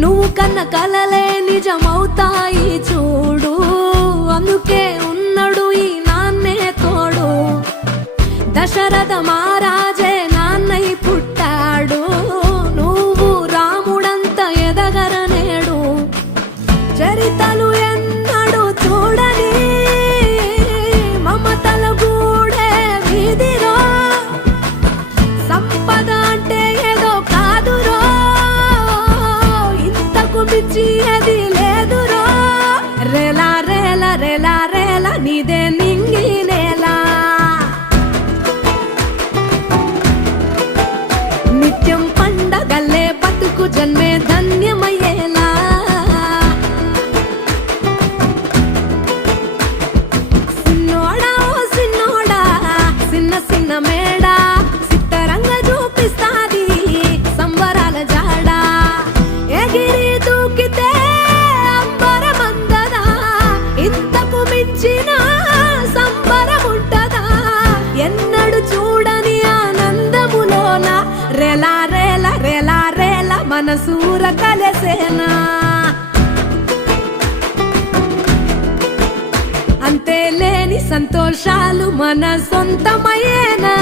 నువ్వు కన్న కలలే నిజమవుతాయి చూడు, అందుకే ఉన్నాడు ఈ నాన్నే తోడు. దశరథ మహారాజే నాన్నై పుట్టాడు, నువ్వు రాముడంత ఎదగరనేడు. చరితలు ఎన్నడు చూడని మమతల గూడే వీధిరో, సంపద అంటే ఏదో కాదురో, ఇంతకు మించి అది లేదురో. రేలా రేలా రేలా రేలా నీదే నింగి నేలా, నిత్యం పండగల్లే బతుకు జన్మే ధన్యమయ్యేలా. సిన్నోడా ఓ సిన్నోడా సిన్న సిన్న మేడా, సిత్తరంగా చూపిస్తాది సంబరాల జాడా. ఎగిరి దూకితే అంబరమందదా, ఇంతకు మించిన సంబరముంటదా. ఎన్నడు చూడని ఆనందములోన రేలా రేలా రేలా రేలా మనసూర కలసేనా. అంతే లేని సంతోషాలు మన సొంతమయ్యేనా.